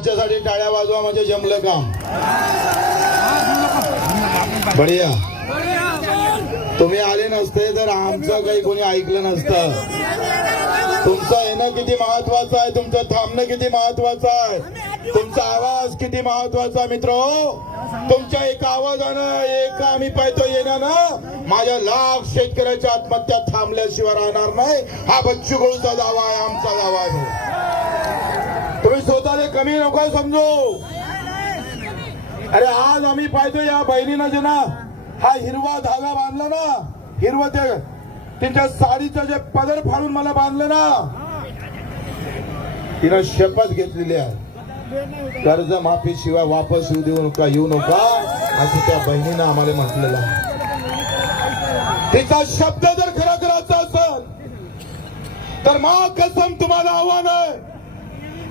यांच्यासाठी टाळ्या वाजवा म्हणजे जमलं काम. बढिया. तुम्ही आले नसते तर आमचं काही कोणी ऐकलं नसतं. तुमचं येणं किती महत्वाचं आहे तुमचं थांबणं किती महत्वाचं आहे. तुमचा आवाज किती महत्त्वाचा मित्र. तुमच्या एका आवाजानं एका आम्ही पाहतो ना माझ्या लाख शेतकऱ्याच्या आत्महत्या थांबल्याशिवाय राहणार नाही. हा बच्चू कडूचा दावा आहे आमचा दावा आहे. आम्ही स्वतःला कमी नको समजू. अरे आज आम्ही पाहतो या बहिणीनं जे ना हा हिरवा धागा बांधला ना हिरवा ते तिच्या साडीचं जे पदर फाडून मला बांधलं ना तिनं शपथ घेतलेली आहे. कर्ज माफी शिवाय वापस येऊ देऊ नका येऊ नका असं त्या बहिणीनं आम्हाला म्हटलेलं आहे. तिचा शब्द जर खरा करायचा असेल तर मा कसम तुम्हाला आव्हान आहे.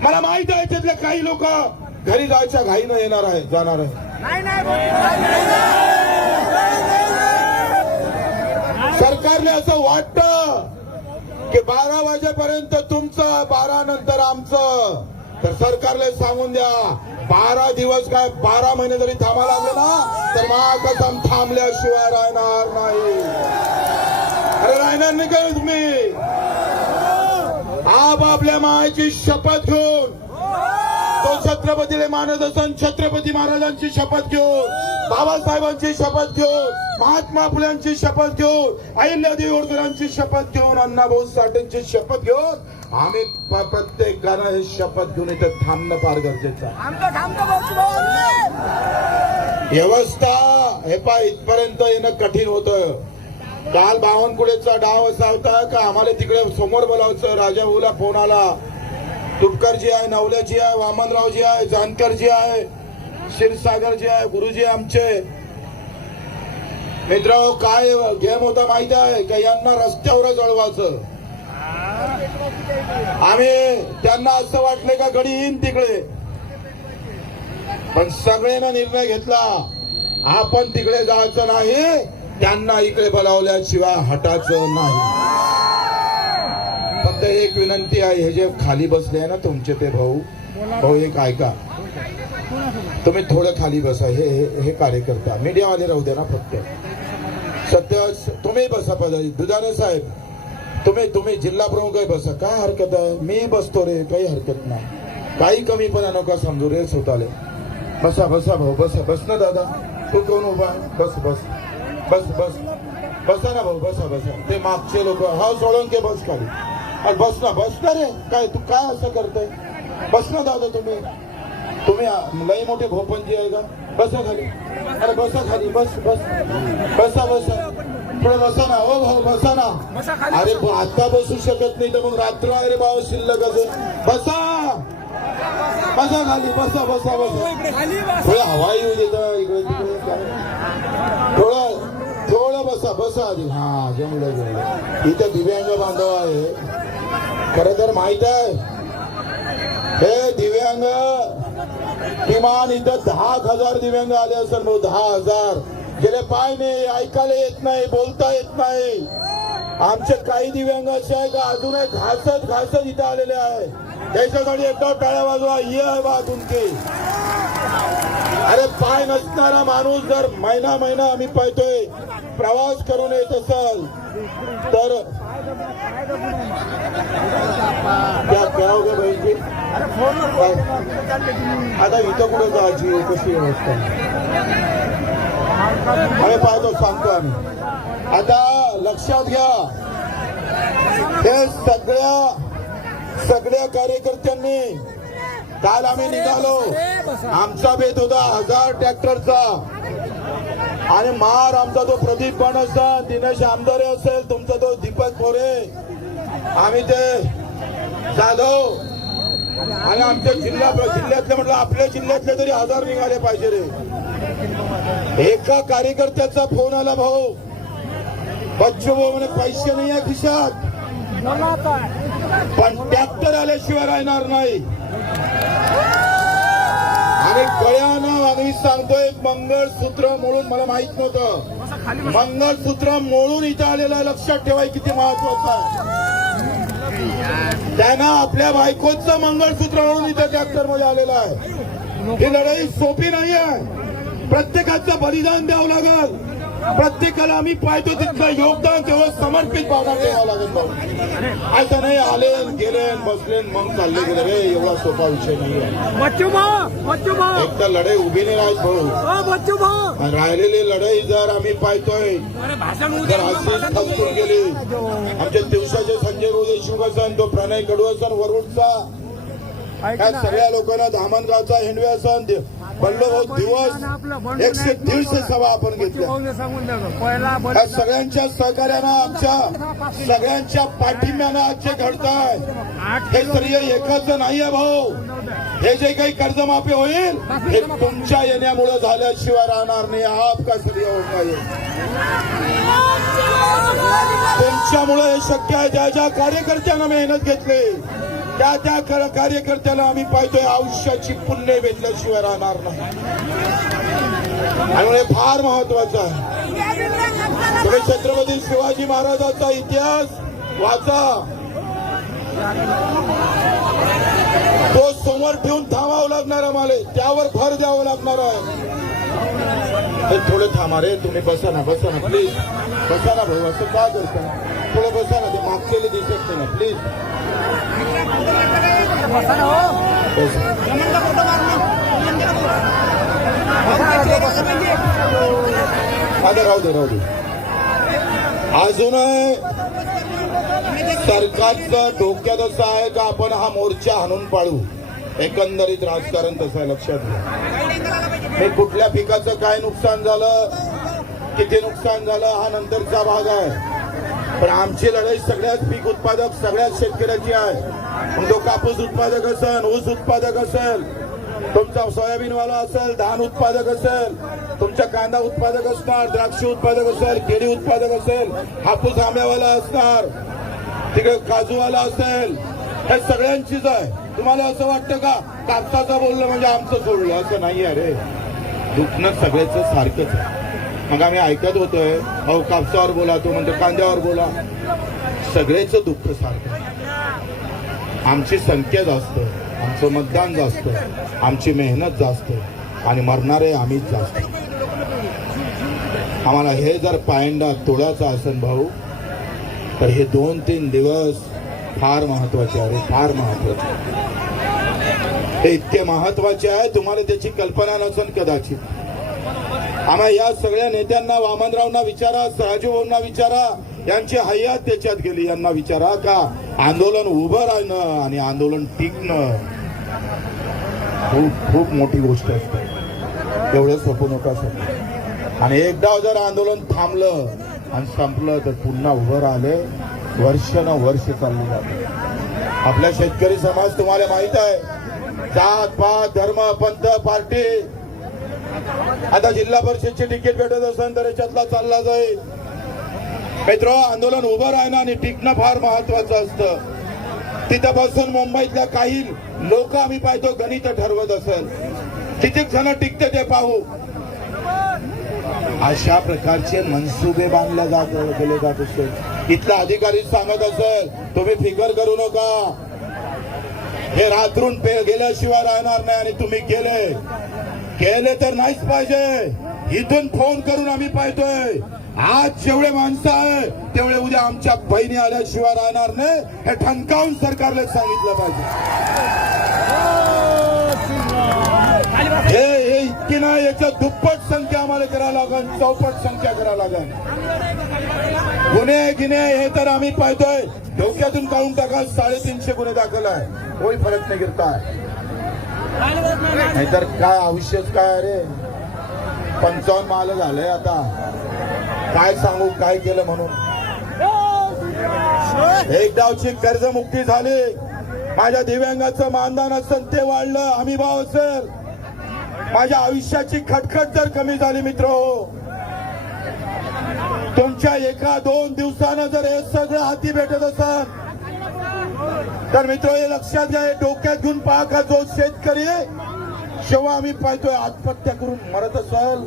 मला माहीत आहे त्यातले काही लोक घरी जायच्या घाईनं येणार आहे जाणार आहे. सरकारने असं वाटतं की बारा वाजेपर्यंत तुमचं बारा नंतर आमचं. तर सरकारला सांगून द्या बारा दिवस काय बारा महिने जरी थांबा लागले ना तर महाकसम थांबल्याशिवाय राहणार नाही. अरे राहणार नाही का तुम्ही? आप आपल्या मायेची शपथ घेऊन तो छत्रपतीला मानत असून छत्रपती महाराजांची शपथ घेऊन बाबासाहेबांची शपथ घेऊन महात्मा फुल्यांची शपथ घेऊन अहिल्यादेवी होळकरांची शपथ घेऊन अण्णाभाऊ साठेंची शपथ घेऊन आम्ही प्रत्येकानं हे शपथ घेऊन इथं थांबणं फार गरजेचं आहे. व्यवस्था हे पा इथपर्यंत येणं कठीण होतं. काल बावनकुळेचा डाव असा होता का आम्हाला तिकडे समोर बोलावचं? राजा भाऊला फोन आला. तुपकरजी आहे नवल्याजी आहे वामनरावजी आहे जानकरजी आहे क्षीरसागरजी आहे गुरुजी आमचे. मित्र काय गेम होता माहीत आहे का? यांना रस्त्यावर जळवायचं. आम्ही त्यांना असं वाटलं का गडी येईन तिकडे? पण सगळ्यांना निर्णय घेतला. आपण तिकडे जायचं नाही. त्यांना इकडे बोलावल्याशिवाय हटायचं नाही. फक्त एक विनंती आहे हे जे खाली बसले आहे ना तुमचे ते भाऊ भाऊ एक ऐका. तुम्ही थोडं खाली बसा हे हे- हे कार्यकर्ता मीडियावाले राहू द्या ना फक्त. सत्य तुम्ही बसा पदाधिकारी दुधाने साहेब तुम्ही तुम्ही जिल्हा प्रमुख बसा. काय हरकत आहे? मी बसतो रे काही हरकत नाही. काही कमीपणा नका समजू रे स्वतःले. बसा बसा भाऊ बसा. बस ना दादा. तू कोण उभा? बस बस. बस बस. बसा ना भाऊ बसा बसा. ते मागचे लोक हा सोडून के बस खाली. अरे बस ना बस ना रे. काय तू काय असं करताय? बस ना दादा तुम्ही. तुम्ही लई मोठे भोपनजी आहे का? बसा खाली. अरे बसा खाली बस बस. बसा बसा. थोडं बसा ना. हो भाऊ बसा ना. अरे आता बसू शकत नाही तर मग रात्र आहे रे भाऊ शिल्लक अजून बसा. बसा खाली बसा बसा बसा. थोडं हवा येऊ देता इकडे तिकडे. काय थोडं बसा बसा आधी. हा जमलं जमलं. इथे दिव्यांग बांधव आहे. खर तर माहीत आहे. हे दिव्यांग किमान इथं दहा हजार दिव्यांग आले असतात भाऊ दहा हजार. गेले पाय नाही ऐकायला येत नाही बोलता येत नाही. आमचे काही दिव्यांग असे आहे का अजूनही घासत घासत इथं आलेले आहे. त्याच्यासाठी एकदा टाळ्या बाजूला ये आहे बा तुमची. अरे पाय नसणारा माणूस जर महिना महिना आम्ही पाहतोय प्रवास करून येत असाल तर आता इथं कुठं जायची? कशी व्यवस्था आम्ही पाहतो सांगतो आम्ही. आता लक्षात घ्या हे सगळ्या सगळ्या कार्यकर्त्यांनी काल आम्ही निघालो. आमचा बेत होता हजार ट्रॅक्टरचा. आणि मार आमचा तो प्रदीप पण असेल दिनेश आमदारे असेल तुमचा तो दीपक मोरे. आम्ही ते जाधव आणि आमच्या जिल्हा जिल्ह्यातले म्हटलं आपल्या जिल्ह्यातले तरी हजार निघाले पाहिजे रे. एका कार्यकर्त्याचा फोन आला भाऊ. बच्चू भाऊ म्हणे पैसे नाही आहे खिशात. पण ट्रॅक्टर आल्याशिवाय राहणार नाही. आणि गळ्यानं आम्ही सांगतोय मंगळसूत्र मोडून मला माहीत नव्हतं. मंगळसूत्र मोडून इथं आलेलं आहे, लक्षात ठेवाय किती महत्वाचं आहे. त्यानं आपल्या बायकोचं मंगळसूत्र म्हणून इथं ट्रॅक्टरमध्ये आलेलं आहे. ही लढाई सोपी नाही आहे प्रत्येकाचं बलिदान द्यावं लागल. प्रत्येकाला आम्ही पाहतो तिथलं योगदान तेव्हा समर्पित भावना ठेवावं लागेल भाऊ. असं नाही आले गेले बसले मग चालले गेले. रे एवढा सोपा विषय नाही एक तर लढाई उभी नाही राहत भाऊ. राहिलेली लढाई जर आम्ही पाहतोय जर अशीच थमकून गेली आमच्या दिवसाचे संजय भाऊ देशमुख असन तो प्रणय कडू असन वरुडचा सगळ्या लोकांना धामणगावचा हिंडवे असन बल्लभाऊ दिवस एकशे दीडशे सभा आपण घेतल्या. सगळ्यांच्या सहकार्यानं आमच्या सगळ्यांच्या पाठिंब्यानं आजचे घडताय हे श्रेय एकाच नाहीये भाऊ. हे जे काही कर्जमाफी होईल हे तुमच्या येण्यामुळे झाल्याशिवाय राहणार नाही. हा आपका श्रेय होत नाही तुमच्यामुळे हे शक्य आहे ज्या ज्या कार्यकर्त्यांना मेहनत घेतली. त्या त्या कार्यकर्त्याला आम्ही पाहतोय आयुष्याची पुण्य वेधल्याशिवाय राहणार नाही. आणि हे फार महत्वाचं आहे. तुम्ही छत्रपती शिवाजी महाराजांचा इतिहास वाचा. तो समोर ठेवून थांबावं लागणार आम्हाला. त्यावर भर द्यावं लागणार आहे. थोडं थांबा रे तुम्ही बसा ना बसा ना प्लीज बसा ना भाऊ असं का करता? थोडं बसा ना. ते मागचेले दिसत नाही ना प्लीज आता राहू दे राहू दे. अजून सरकारचं डोक्यात असं आहे का आपण हा मोर्चा हाणून पाळू? एकंदरीत राजकारण तसं आहे, लक्षात घ्या. हे कुठल्या पिकाचं काय नुकसान झालं? किती नुकसान झालं? हा नंतरचा भाग आहे. पण आमची लढाई सगळ्याच पीक उत्पादक सगळ्याच शेतकऱ्याची आहे. मग तो कापूस उत्पादक असेल ऊस उत्पादक असेल तुमचा सोयाबीनवाला असेल धान उत्पादक असेल तुमचा कांदा उत्पादक असणार द्राक्ष उत्पादक असेल केळी उत्पादक असेल हापूस आंब्यावाला असणार तिकडे काजूवाला असेल हे सगळ्यांचीच आहे. तुम्हाला असं वाटतं का? कापसाचं बोललं म्हणजे आमचं सोडलं. असं नाही आहे दुखणं सगळ्याचं सारखंच आहे. मग आम्ही ऐकत होतोय. अहो कापसावर बोला तो म्हणतो कांद्यावर बोला. सगळेच दुःख सारखं. आमची संख्या जास्त आमचं मतदान जास्त आमची मेहनत जास्त आणि मरणारे आम्हीच जास्त. आम्हाला हे जर पायंडा तोडायचं असेल भाऊ तर हे दोन तीन दिवस फार महत्त्वाचे आहे फार महत्त्वाचे हे इतके महत्त्वाचे आहे तुम्हाला त्याची कल्पना नसेल कदाचित. आम्हा या सगळ्या नेत्यांना वामनरावना विचारा सहाजीभाऊंना विचारा यांची हयात त्याच्यात गेली. यांना विचारा का आंदोलन उभं राहणं आणि आंदोलन टिकणं. खूप खूप मोठी गोष्ट असते. एवढं सोपू नका सर. आणि एकदा जर आंदोलन थांबलं आणि संपलं तर पुन्हा उभं राहिले. वर्ष न वर्ष चालली जाते. आपला शेतकरी समाज तुम्हाला माहीत आहे. जात पात धर्म पंथ पार्टी आता जिल्हा परिषदची तिकीट भेटत असेल तर याच्यातला चालला जाईल. मित्र आंदोलन उभं राहणं आणि टिकणं फार महत्वाचं असतं. तिथं बसून मुंबईतल्या काही लोक आम्ही पाहतो गणित ठरवत असेल. किती जण टिकते ते पाहू. अशा प्रकारचे मनसुबे बांधले जात गेले जात असेल. इथला अधिकारी सांगत असेल तुम्ही फिकर करू नका. हे रात्रून गेल्याशिवाय राहणार नाही आणि तुम्ही गेले. केले तर नाहीच पाहिजे. इथून फोन करून आम्ही पाहतोय. आज जेवढे माणसं आहे तेवढे उद्या आमच्या बहिणी आल्याशिवाय राहणार नाही. हे ठणकावून सरकारला सांगितलं पाहिजे. हे हे इतकी नाही याच्या दुप्पट संख्या आम्हाला करायला लागेल चौपट संख्या करायला लागेल गुन्हे गिन्हे हे तर आम्ही पाहतोय. डोक्यातून काढून टाका साडेतीनशे गुन्हे दाखल आहे. कोई फरक नाही गिरता नाहीतर काय आयुष्यच काय अरे पंचावन्न माल झालंय आता. काय सांगू काय केलं म्हणून? एक डावची कर्जमुक्ती झाली. माझ्या दिव्यांगाचं मानधन असेल ते वाढलं. हमी भाव असेल. माझ्या आयुष्याची खटखट जर कमी झाली मित्र. तुमच्या एका दोन दिवसानं जर हे सगळं हाती भेटत असाल तर मित्र हे लक्षात घ्या हे डोक्यात घेऊन पहा का जो शेतकरी जेव्हा आम्ही पाहतोय आत्महत्या करून मरत असल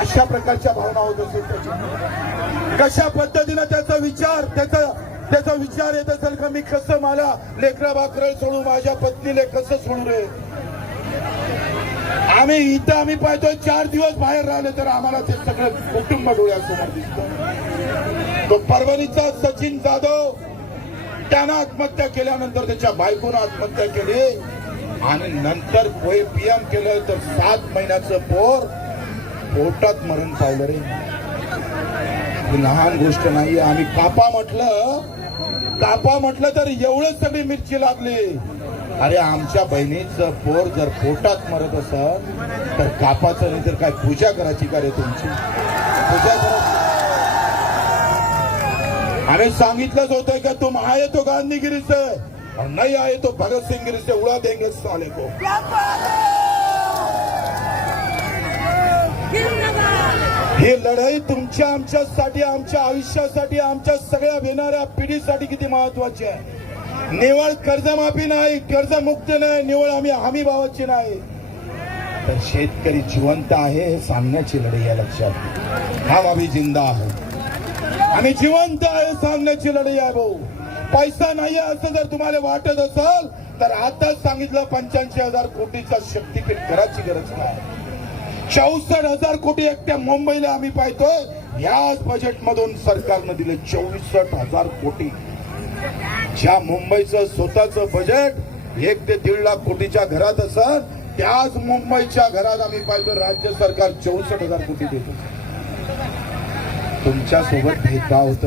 अशा प्रकारच्या भावना होत असेल त्याची? कशा पद्धतीनं त्याचा विचार त्याचा त्याचा विचार येत असेल का मी कसं मला लेकरा बाकरं सोडू माझ्या पत्नीले कसं सोडू रे? आम्ही इथं आम्ही पाहतोय चार दिवस बाहेर राहिले तर आम्हाला ते सगळं कुटुंब डोळ्यासमोर दिसत. तो परभणीचा सचिन जाधव त्यानं आत्महत्या केल्यानंतर त्याच्या बायकोनं आत्महत्या केली. आणि नंतर पीएम केलं तर सात महिन्याचं पोर पोटात मरण पावलं रे. ही लहान गोष्ट नाही आम्ही कापा म्हटलं कापा म्हटलं तर एवढं सगळी मिरची लागली. अरे आमच्या बहिणीचं पोर जर पोटात मरत असेल तर कापाचं नाही तर काय पूजा करायची का रे तुमची? पूजा करायची अरे सांगितलंच होतं का तुम आहे तो गांधीगिरी से और नहीं आए तो भगत सिंह गिरी से उड़ा देंगे साले को। ही लढाई तुमच्या आमच्यासाठी आमच्या आयुष्यासाठी आमच्या सगळ्या येणाऱ्या पिढीसाठी किती महत्वाची आहे. निवळ कर्जमाफी नाही कर्जमुक्त नाही निवळ आम्ही हमी भावाची नाही. तर शेतकरी जिवंत आहे हे सांगण्याची लढाई आहे लक्षात हम अभी जिंदा आहे. आम्ही जिवंत आहे सांगण्याची लढाई आहे भाऊ. पैसा नाही असं जर तुम्हाला वाटत असेल तर आताच सांगितलं पंच्याऐंशी हजार कोटीचा शक्तीपीठ करायची गरज नाही चौसष्ट हजार कोटी एकट्या मुंबईला आम्ही पाहतोय. याच बजेट मधून सरकारनं दिले चौसष्ट हजार कोटी. ज्या मुंबईचं स्वतःचं बजेट एक ते दीड लाख कोटीच्या घरात असत त्याच मुंबईच्या घरात आम्ही पाहतो राज्य सरकार चौसष्ट हजार कोटी देतो. तुमच्यासोबत भेदभाव होत.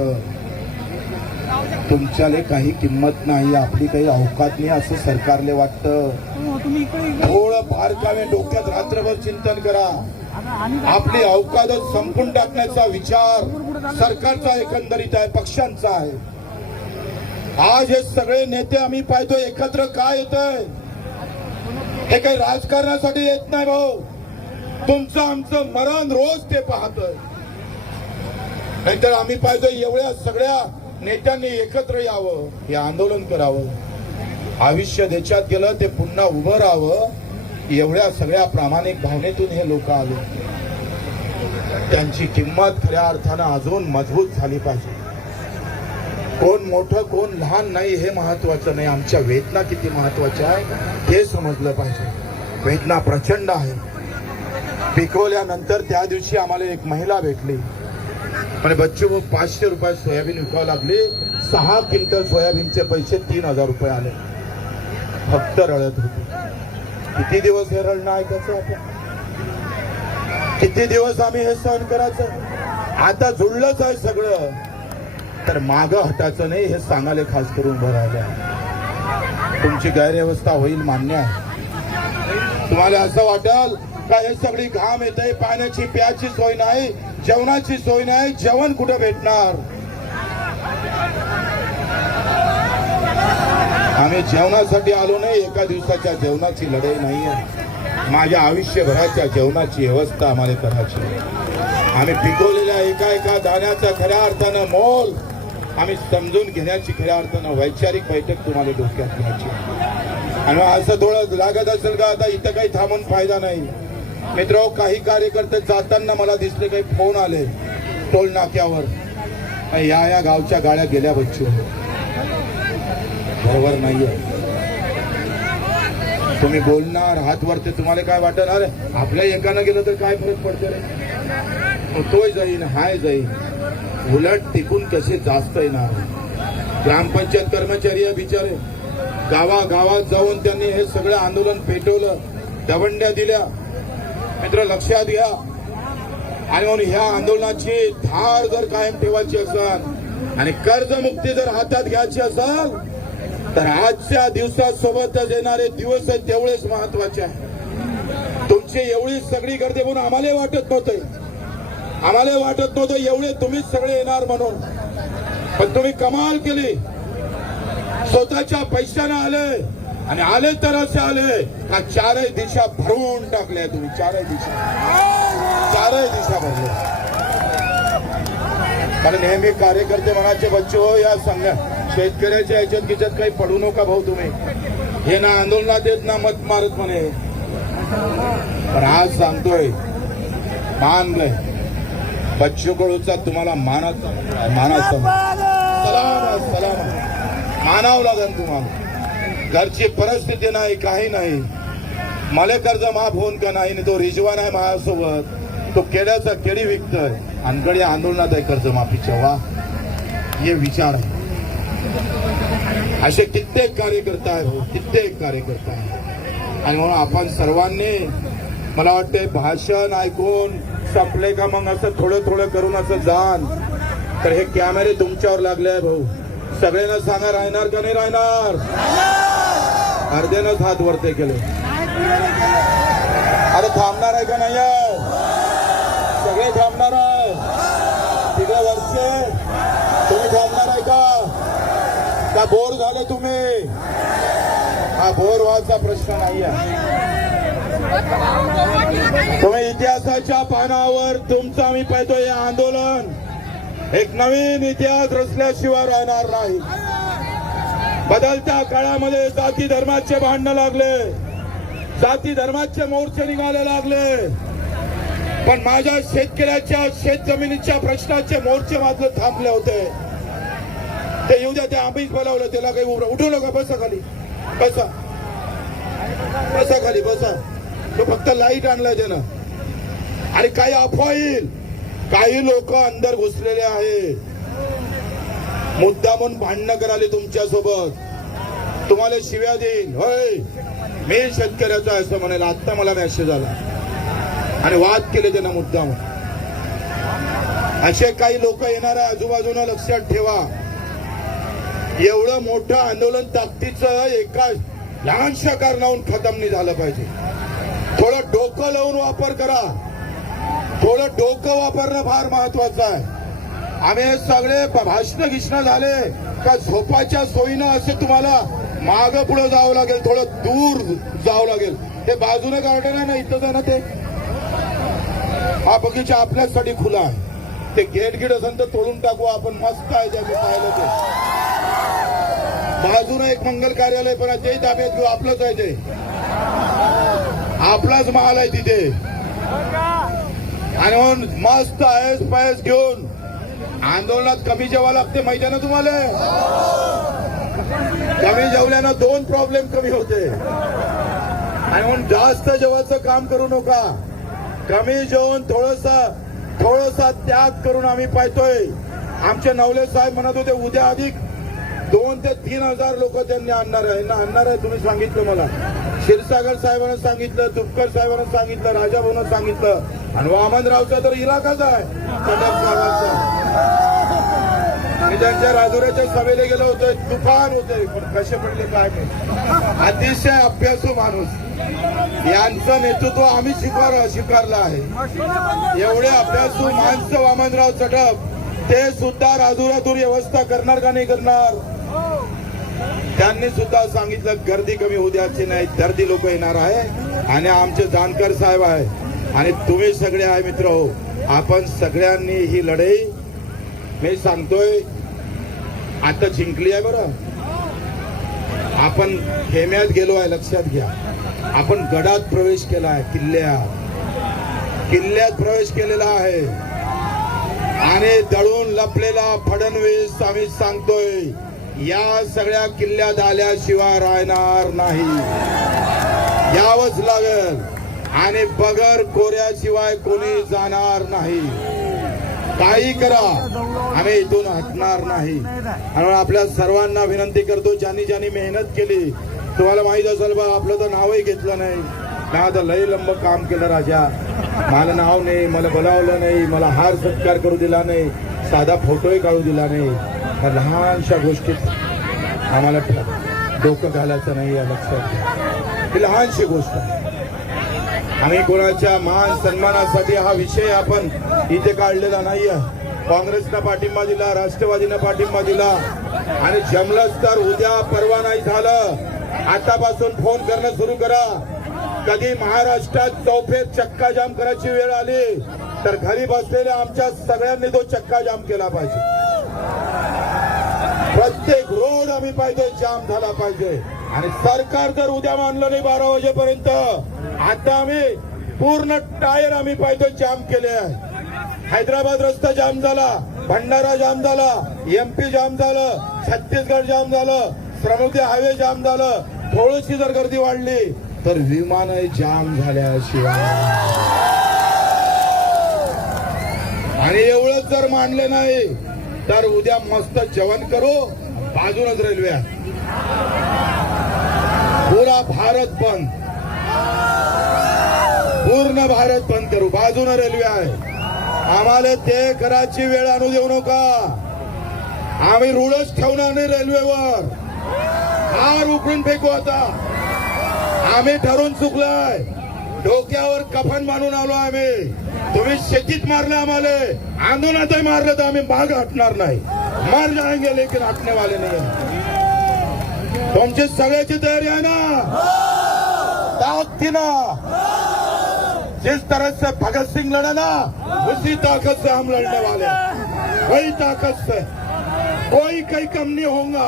तुमच्याले काही किंमत नाही आपली काही अवकात नाही असं सरकारले वाटतं. तुम्ही फार इकडे थोडं बारकावे डोक्यात रात्रभर चिंतन करा. आपली अवकादच संपून टाकण्याचा विचार सरकारचा एकंदरीत आहे पक्षांचा आहे. आज हे सगळे नेते आम्ही पाहतो एकत्र काय येत हे काही राजकारणासाठी येत नाही भाऊ. तुमचं आमचं मरण रोज ते पाहतय. नाहीतर आम्ही पाहिजे एवढ्या सगळ्या नेत्यांनी एकत्र यावं हे आंदोलन करावं. आयुष्य देशात गेलं ते पुन्हा उभं राहावं एवढ्या सगळ्या प्रामाणिक भावनेतून हे लोक आले. त्यांची किंमत खऱ्या अर्थानं अजून मजबूत झाली पाहिजे. कोण मोठं कोण लहान नाही हे महत्वाचं नाही. आमच्या वेदना किती महत्त्वाच्या आहे हे समजलं पाहिजे. वेदना प्रचंड आहे. पिकवल्यानंतर त्या दिवशी आम्हाला एक महिला भेटली. म्हणे बच्चू भाऊ पाचशे रुपयात सोयाबीन विकावं लागली. सहा क्विंटल सोयाबीनचे पैसे तीन हजार रुपये आले. फक्त रळत होते. किती दिवस हे रडणं ऐकायचं आपण? किती दिवस आम्ही हे सहन करायचं? आता जुळलंच आहे सगळं. तर माग हटायचं नाही हे सांगायला खास करून उभं राहिलं. तुमची गैरव्यवस्था होईल मान्य आहे. तुम्हाला असं वाटेल का हे सगळी घाम येते पाण्याची प्याची सोय नाही? जेवणाची सोय नाही जेवण कुठं भेटणार? आम्ही जेवणासाठी आलो नाही एका दिवसाच्या जेवणाची लढाई आहे माझ्या आयुष्यभराच्या जेवणाची व्यवस्था आम्हाला करायची आहे. आम्ही पिकवलेल्या एका एका दाण्याचा खऱ्या अर्थानं मोल आम्ही समजून घेण्याची खऱ्या अर्थानं वैचारिक बैठक तुम्हाला डोक्यात घ्यायची आणि मग असं थोडं लागत असेल का आता इथं काही थांबून फायदा नाही. मित्र काही कार्यकर्ते जाताना मला दिसले काही फोन आले टोल नाक्यावर. या या गावच्या गाड्या गेल्या बच्चू. बरोबर नाहीये. तुम्ही बोलणार हात वरते तुम्हाला काय वाटणार आपल्या एकानं गेलं तर काय फरक पडतो रे? मग तोय जाईन हाय जाईन. उलट टिकून कसे जास्त येणार. ग्रामपंचायत कर्मचारी आहे बिचारे. गावागावात जाऊन त्यांनी हे सगळं आंदोलन पेटवलं. दवंड्या दिल्या. मित्र लक्षात घ्या. आणि म्हणून ह्या आंदोलनाची धार जर कायम ठेवायची असेल आणि कर्जमुक्ती जर हातात घ्यायची असेल तर आजच्या दिवसासोबतच येणारे दिवस तेवढेच महत्त्वाचे आहे तुमची एवढी सगळी गर्दी म्हणून आम्हाला वाटत नव्हतं. आम्हाला वाटत नव्हतं एवढे तुम्हीच सगळे येणार म्हणून. पण तुम्ही कमाल केली. स्वतःच्या पैशानं आले. आणि आले तर असे आले. का चारही दिशा भरवून टाकल्या तुम्ही चारही दिशा. चारही दिशा भरल्या कारण नेहमी कार्यकर्ते म्हणायचे बच्चे हो या सांगा शेतकऱ्याच्या याच्यात गिच्यात काही पडू नका भाऊ तुम्ही. हे ना आंदोलनात येत ना मत मारत म्हणे. पण आज सांगतोय मानलंय. बच्चू कडूचा तुम्हाला मानाचा मानाचा सलाम सलाम. मानावं लागेल तुम्हाला. घरची परिस्थिती नाही काही नाही. मला कर्ज माफ होऊन का नाही तो रिजवान आहे माझ्यासोबत. तो केड्याचा केडी विकतोय. अनगडी आंदोलनात आहे कर्ज माफीच्या. वा. हे विचार आहे. असे कित्येक कार्यकर्ता आहे भाऊ हो, कित्येक कार्यकर्ता आहे आणि म्हणून आपण सर्वांनी मला वाटते भाषण ऐकून संपले का मग असं थोडं थोडं करून असं जाण. तर हे कॅमेरे तुमच्यावर लागले आहे भाऊ. सगळ्यांना सांगा राहणार का नाही राहणार? अर्ध्यानंच हात वरते केले. अरे थांबणार आहे का नाही हो? सगळे थांबणार आहे. तिकडे वरचे. तुम्ही थांबणार आहे का? का बोर झाले तुम्ही? हा बोर व्हायचा प्रश्न नाही आहे तुम्ही इतिहासाच्या पानावर तुमचं आम्ही पाहतो हे आंदोलन. एक नवीन इतिहास रचल्याशिवाय राहणार नाही. बदलत्या काळामध्ये जाती धर्माचे भांडणं लागले. जाती धर्माचे मोर्चे निघाले लागले. पण माझ्या शेतकऱ्याच्या शेत जमिनीच्या प्रश्नाचे मोर्चे मात्र थांबले होते. ते येऊ द्या ते आम्हीच बोलावलं त्याला काही उठू नका बसा खाली. बसा. बसा खाली बसा. तो फक्त लाइट आणलाय त्यानं. आणि काही अफवा येईल. काही लोक अंदर घुसलेले आहे मुद्दामून भांडणं कराले तुमच्यासोबत तुम्हाला शिव्या देईन. होय. मी शेतकऱ्याचा असं म्हणेल आता मला मेसेज आला. आणि वाद केले त्यांना मुद्दामून. असे काही लोक येणार आहे आजूबाजूला लक्षात ठेवा. एवढं मोठं आंदोलन ताकदीचं एका लहानशा कारणाहून खतम नाही झालं पाहिजे. थोडं डोकं लावून वापर करा. थोडं डोकं वापरणं फार महत्वाचं आहे. आम्ही सगळे भाषण घिष्ण झाले. का झोपाच्या सोयीनं असे तुम्हाला माग पुढे जावं लागेल थोडं दूर जावं लागेल. ते बाजूने गार्डन आहे ना इथं ना ते? हा बगीचा आपल्यासाठी खुला आहे. ते गेट गिट असेल तर तोडून टाकू आपण मस्त आहे त्याचं पाहिलं ते. बाजूने एक मंगल कार्यालय पण आहे ते ताब्यात घेऊ आपलंच आहे ते. आपलाच महाल आहे तिथे. आणि म्हणून मस्त आहेस पायस घेऊन. आंदोलनात कमी जेवा लागते माहिती आहे ना तुम्हाला. कमी जेवल्यानं दोन प्रॉब्लेम कमी होते. आणि म्हणून जास्त जेवायचं काम करू नका. कमी जेवण थोडसा थोडासा त्याग करून आम्ही पाहतोय. आमचे नवले साहेब म्हणत होते उद्या अधिक दोन ते तीन हजार लोक त्यांनी आणणार आहे. ना आणणार आहे तुम्ही सांगितलं मला. क्षीरसागर साहेबांना सांगितलं तुपकर साहेबांना सांगितलं राजाभाऊनं सांगितलं. आणि वामनरावचा तर इलाकाच आहे. कटक मी त्यांच्या राजुऱ्याच्या सभेला गेलो होतो. तुफान होते. पण कसे पडले काय माहीत. अतिशय अभ्यासू माणूस. यांचं नेतृत्व आम्ही स्वीकार स्वीकारलं आहे. एवढे अभ्यासू माणसं वामनराव चटप ते सुद्धा राजुरातून व्यवस्था करणार का नाही करणार? त्यांनी सुद्धा सांगितलं गर्दी कमी होऊ द्यायची नाही. दर्दी लोक येणार आहे. आणि आमचे जानकर साहेब आहे आणि तुम्ही सगळे आहे मित्र हो आपण सगळ्यांनी ही लढाई मी सांगतोय आता जिंकली आहे बरं. आपण खेम्यात गेलो आहे लक्षात घ्या. आपण गडात प्रवेश केला आहे किल्ल्यात. किल्ल्यात प्रवेश केलेला आहे. आणि दळून लपलेला फडणवीस आम्ही सांगतोय या सगळ्या किल्ल्यात आल्याशिवाय राहणार नाही. यावंच लागेल. आणि बगर कोऱ्याशिवाय कोणी जाणार नाही. काही करा. आम्ही इथून हटणार नाही. आणि आपल्या सर्वांना विनंती करतो ज्यांनी ज्यांनी मेहनत केली. तुम्हाला माहीत असेल बा आपलं तर नावही घेतलं नाही. ना आता लय लंब काम केलं राजा? मला नाव नाही मला बोलावलं नाही मला हार सत्कार करू दिला नाही साधा फोटोही काढू दिला नाही. या लहानशा गोष्टीत आम्हाला डोकं घालायचं नाही या लक्षात. ही लहानशी गोष्ट आहे. आणि कोणाच्या मान सन्मानासाठी हा विषय आपण इथे काढलेला नाहीये. काँग्रेसनं पाठिंबा दिला राष्ट्रवादीनं पाठिंबा दिला. आणि जमलंच तर उद्या परवा नाही झालं. आतापासून फोन करणं सुरू करा. कधी महाराष्ट्रात चौफेर चक्काजाम करायची वेळ आली तर घरी बसलेल्या आमच्या सगळ्यांनी तो चक्काजाम केला पाहिजे. प्रत्येक रोड आम्ही पाहिजे जाम झाला पाहिजे. आणि सरकार जर उद्या मानलं नाही बारा वाजेपर्यंत आता आम्ही पूर्ण टायर आम्ही पाहिजे जाम केले आहे. हैदराबाद रस्ता जाम झाला भंडारा जाम झाला एमपी जाम झालं छत्तीसगड जाम झालं श्रमोदय हायवे जाम झालं थोडीशी जर गर्दी वाढली तर विमान जाम झाल्याशिवाय. आणि एवढंच जर मांडले नाही तर उद्या मस्त जेवण करू बाजूनच रेल्वे. पुरा भारत बंद. पूर्ण भारत बंद करू. बाजून रेल्वे आहे. आम्हाला ते कराची वेळ आणू देऊ नका. आम्ही रूळच ठेवणार नाही रेल्वेवर. हार उकळून फेकू आता. आम्ही ठरून चुकलाय. डोक्यावर कफन बांधून आलो आम्ही. तुम्ही शेतीत मारलं आम्हाला. आंदोलनातही मारलं तर आम्ही माग हटणार नाही. मार जाएंगे लेकिन हटने वाले नाही. तुमची सगळ्याची तयारी आहे ना? ताकदीना जिस तरह से भगत सिंह लड़ा ना उसी ताकत से हम लड़ने वाले हैं। वही ताकत से। कोई कहीं कम नहीं होगा।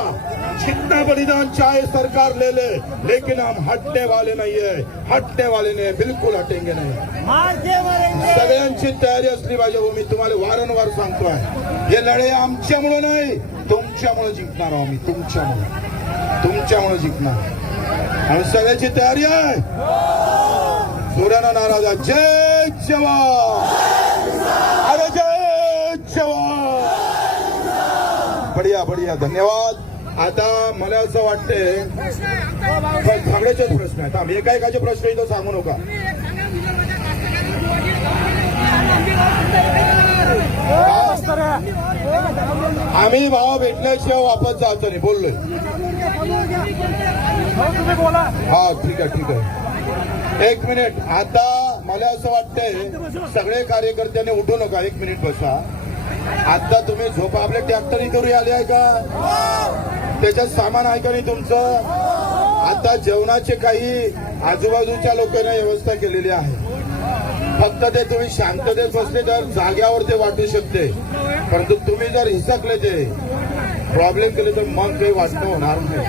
जितना बलिदान चाहे सरकार ले ले लेकिन हम हटने वाले नहीं है। हटने वाले नहीं है बिल्कुल हटेंगे नहीं। सगळ्यांची तयारी असली पाहिजे हो मी तुम्हाला वारंवार सांगतोय. हे लढे आमच्यामुळे नाही तुमच्यामुळे जिंकणार आहोत आम्ही तुमच्यामुळे. तुमच्यामुळे जिंकणार आणि सगळ्याची तयारी आहे. सूर्याना नाराज जय जवान. अरे जय जवान. बढिया बढिया. धन्यवाद. आता मला असं वाटतंय सगळ्याचेच प्रश्न आहेत. आम्ही एकाएकाचे प्रश्न इथं सांगू नका. आम्ही भाव भेटल्याशिवाय वापस जायचं नाही. बोललोय. हा ठीक आहे ठीक आहे. एक मिनिट. आता मला असं वाटतंय सगळे कार्यकर्त्यांनी उठू नका. एक मिनिट बसा. आता तुम्ही झोपा. आपले ट्रॅक्टर इथून आले आहे का? त्याच्यात सामान आहे का नाही तुमचं? आता जेवणाचे काही आजूबाजूच्या लोकांना व्यवस्था केलेली आहे. फक्त ते तुम्ही शांततेत बसले तर जाग्यावर ते वाटू शकते. परंतु तुम्ही जर हिसकले ते प्रॉब्लेम केले तर मग काही वाटणं होणार नाही.